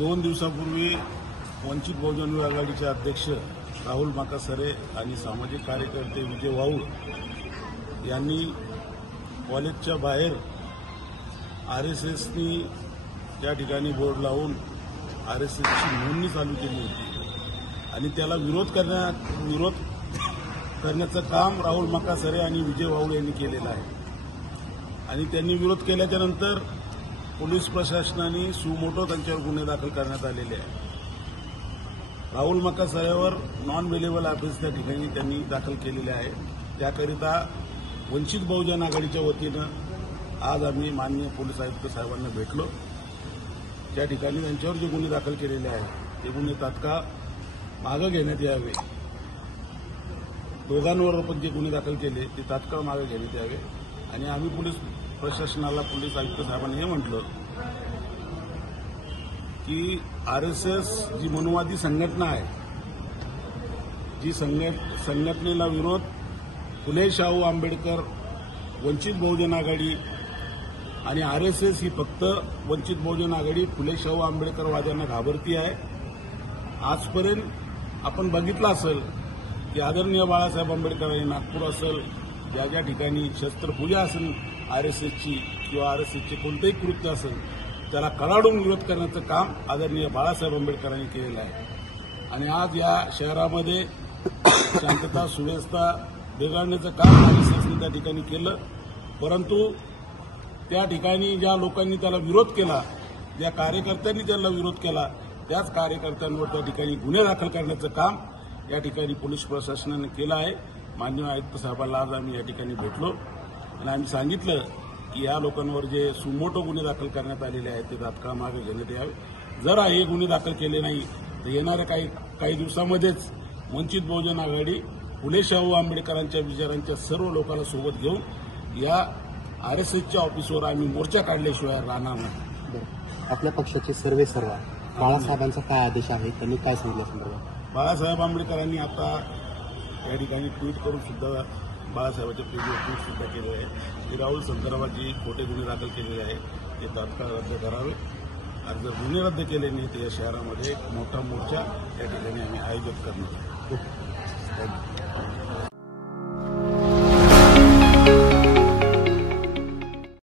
2 दिवसापूर्वी वंचित बहुजन आघाडीचे अध्यक्ष राहुल माकासरे आणि सामाजिक कार्यकर्ते विजय वाऊळ यांनी कॉलेजच्या बाहेर आरएसएसनी त्या ठिकाणी बोर्ड लावून आरएसएसची नोंदणी चालू केली होती आणि त्याला विरोध करण्याचं काम राहुल माकासरे आणि विजय वाऊळ यांनी केलेलं आहे। आणि त्यांनी विरोध केल्याच्या नंतर पोलीस प्रशासनाने सुमोटो त्यांच्यावर गुन्हे दाखल करण्यात आलेले आहे। राहुल माकासरेवर नॉन अवेलेबल ऑफिस त्या ठिकाणी त्यांनी दाखल केलेले आहे। त्याकरिता वंचित बहुजन आघाडीच्या वतीनं आज आम्ही माननीय पोलीस आयुक्त साहेबांना भेटलो। त्या ठिकाणी त्यांच्यावर जे गुन्हे दाखल केलेले आहेत ते गुन्हे तात्काळ मागे घेण्यात यावे। दोघांवर आपण जे गुन्हे दाखल केले ते तात्काळ मागे घेण्यात यावे। आणि आम्ही पोलीस प्रशासनाला पोलीस आयुक्त साहेबांनी हे म्हटलं की आरएसएस जी मनुवादी संघटना आहे, जी संघटनेला विरोध फुले शाहू आंबेडकर, वंचित बहुजन आघाडी आणि आरएसएस ही फक्त वंचित बहुजन आघाडी फुले शाहू आंबेडकरवाद्यांना घाबरती आहे। आजपर्यंत आपण बघितलं असेल की आदरणीय बाळासाहेब आंबेडकर यांनी नागपूर असेल, ज्या ज्या ठिकाणी शस्त्रपूजा असेल आरएसएसची किंवा आरएसएसचे कोणतेही कृत्य असेल त्याला कडाडून विरोध करण्याचं काम आदरणीय बाळासाहेब आंबेडकरांनी केलेलं आहे। आणि आज या शहरामध्ये शांतता सुव्यवस्था बिघडण्याचं काम आरएसएसने त्या ठिकाणी केलं। परंतु त्या ठिकाणी ज्या लोकांनी त्याला विरोध केला, ज्या कार्यकर्त्यांनी त्याला विरोध केला, त्याच कार्यकर्त्यांवर त्या ठिकाणी गुन्हे दाखल करण्याचं काम या ठिकाणी पोलीस प्रशासनाने केलं आहे। माननीय आयुक्त साहेबांना आज आम्ही या ठिकाणी भेटलो आणि आम्ही सांगितलं की या लोकांवर जे सुमोटो गुन्हे दाखल करण्यात आलेले आहेत ते तात्काळ मागे घेण्यात यावे। जर हे गुन्हे दाखल केले नाही तर येणाऱ्या काही दिवसामध्येच वंचित बहुजन आघाडी फुले शाहू आंबेडकरांच्या विचारांच्या सर्व लोकांना सोबत घेऊन या आरएसएसच्या ऑफिसवर आम्ही मोर्चा काढल्याशिवाय राहणार नाही। आपल्या पक्षाचे सर्वेसर्वा बाळासाहेबांचा काय आदेश आहे, त्यांनी काय सांगितलं संदर्भात? बाळासाहेब आंबेडकरांनी आता या ठिकाणी ट्विट करून सुद्धा बाळासाहेबांच्या पेजवर ट्विट सुद्धा केले आहे की राहुल संदर्भात जे खोटे गुन्हे दाखल केलेले आहेत ते तात्काळ रद्द करावे आणि जर गुन्हे रद्द केले नाही तर या शहरामध्ये एक मोठा मोर्चा या ठिकाणी आम्ही आयोजित करणार आहोत।